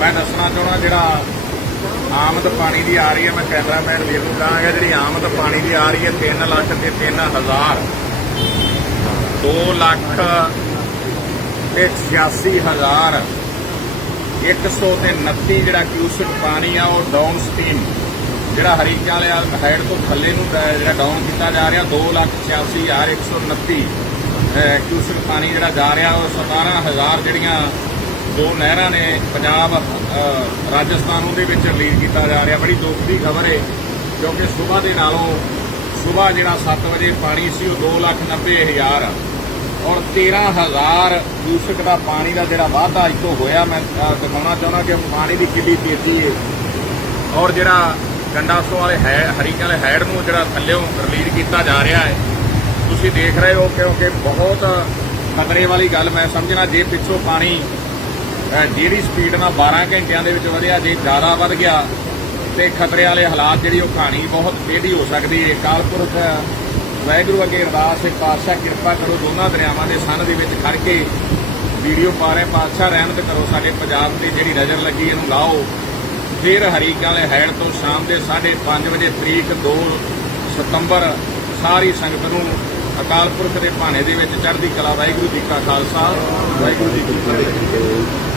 ਮੈਂ ਦੱਸਣਾ ਚਾਹਣਾ ਜਿਹੜਾ ਆਮਦ ਪਾਣੀ ਦੀ ਆ ਰਹੀ ਹੈ, ਮੈਂ ਕੈਮਰਾਮੈਨ ਵੀਰ ਨੂੰ ਕਹਾਂਗਾ, ਜਿਹੜੀ ਆਮਦ ਪਾਣੀ ਦੀ ਆ ਰਹੀ ਹੈ 3 ਲੱਖ ਤੇ 3000 2 ਲੱਖ ਤੇ 86000 129 ਜਿਹੜਾ ਕਿਊਸਿਕ ਪਾਣੀ ਆ, ਉਹ ਡਾਊਨ ਸਟ੍ਰੀਮ ਜਿਹੜਾ ਹਰੀਕਾ ਵਾਲੇ ਹਾਈਟ ਤੋਂ ਥੱਲੇ ਨੂੰ ਜਿਹੜਾ ਡਾਊਨ ਕੀਤਾ ਜਾ ਰਿਹਾ 286129 ਕਿਊਸਿਕ ਪਾਣੀ ਜਿਹੜਾ ਜਾ ਰਿਹਾ, ਉਹ 17000 ਜਿਹੜੀਆਂ ਦੋ ਨਹਿਰਾਂ ਨੇ ਪੰਜਾਬ ਰਾਜਸਥਾਨ ਉਹਦੇ ਵਿੱਚ ਰਿਲੀਜ਼ ਕੀਤਾ ਜਾ ਰਿਹਾ। ਬੜੀ ਦੁੱਖ ਦੀ ਖਬਰ ਹੈ ਕਿਉਂਕਿ ਸਵੇਰ ਦੇ ਨਾਲੋਂ ਸਵੇਰ ਜਿਹੜਾ 7 ਵਜੇ ਪਾਣੀ ਸੀ, ਉਹ 290000 ਔਰ 13000 ਕਿਊਸਕ ਦਾ ਪਾਣੀ ਦਾ ਜਿਹੜਾ ਵਾਧਾ ਇੱਥੋਂ ਹੋਇਆ, ਮੈਂ ਦਿਖਾਉਣਾ ਚਾਹੁੰਦਾ ਕਿ ਪਾਣੀ ਦੀ ਕਿੱਡੀ ਤੇਜ਼ੀ ਹੈ ਔਰ ਜਿਹੜਾ ਗੰਡਾਸੋ ਵਾਲੇ ਹੈ ਹਰੀਕਾਂ ਵਾਲੇ ਹੈਡ ਨੂੰ ਜਿਹੜਾ ਥੱਲੇੋਂ ਰਿਲੀਜ਼ ਕੀਤਾ ਜਾ ਰਿਹਾ ਹੈ ਤੁਸੀਂ ਦੇਖ ਰਹੇ ਹੋ ਕਿਉਂਕਿ ਬਹੁਤ ਖਤਰੇ ਵਾਲੀ ਗੱਲ ਮੈਂ ਸਮਝਣਾ, ਜੇ ਪਿੱਛੋਂ ਪਾਣੀ ਜਿਹੜੀ ਸਪੀਡ ਨਾਲ 12 ਘੰਟਿਆਂ ਦੇ ਵਿੱਚ ਵਧਿਆ, ਜੇ ਜ਼ਿਆਦਾ ਵੱਧ ਗਿਆ, ਤੇ ਖਤਰੇ ਵਾਲੇ ਹਾਲਾਤ ਜਿਹੜੀ ਉਹ ਕਹਾਣੀ ਬਹੁਤ ਟੇਢੀ ਹੋ ਸਕਦੀ ਹੈ। ਕਾਲਪੁਰਖ, ਵਾਹਿਗੁਰੂ ਅੱਗੇ ਅਰਦਾਸ ਹੈ ਪਾਤਸ਼ਾਹ ਕਿਰਪਾ ਕਰੋ, ਦੋਨਾਂ ਦਰਿਆਵਾਂ ਦੇ ਸੰਨ ਦੇ ਵਿੱਚ ਖੜ ਕੇ ਵੀਡੀਓ ਪਾ ਰਹੇ ਪਾਤਸ਼ਾਹ, ਰਹਿਮਤ ਕਰੋ, ਸਾਡੇ ਪੰਜਾਬ ਤੇ ਜਿਹੜੀ ਨਜ਼ਰ ਲੱਗੀ, ਇਹਨੂੰ ਲਾਓ। ਫਿਰ ਹਰੀਕਾਂ ਵਾਲੇ ਹੈਡ ਤੋਂ ਸ਼ਾਮ ਦੇ 5:30 ਵਜੇ ਤਰੀਕ 2 ਸਤੰਬਰ, ਸਾਰੀ ਸੰਗਤ ਨੂੰ ਅਕਾਲ ਪੁਰਖ ਦੇ ਭਾਣੇ ਦੇ ਵਿੱਚ ਚੜ੍ਹਦੀ ਕਲਾ, ਵਾਹਿਗੁਰੂ ਜੀ ਕਾ ਖਾਲਸਾ, ਵਾਹਿਗੁਰੂ ਜੀ ਕੀ ਫਤਿਹ।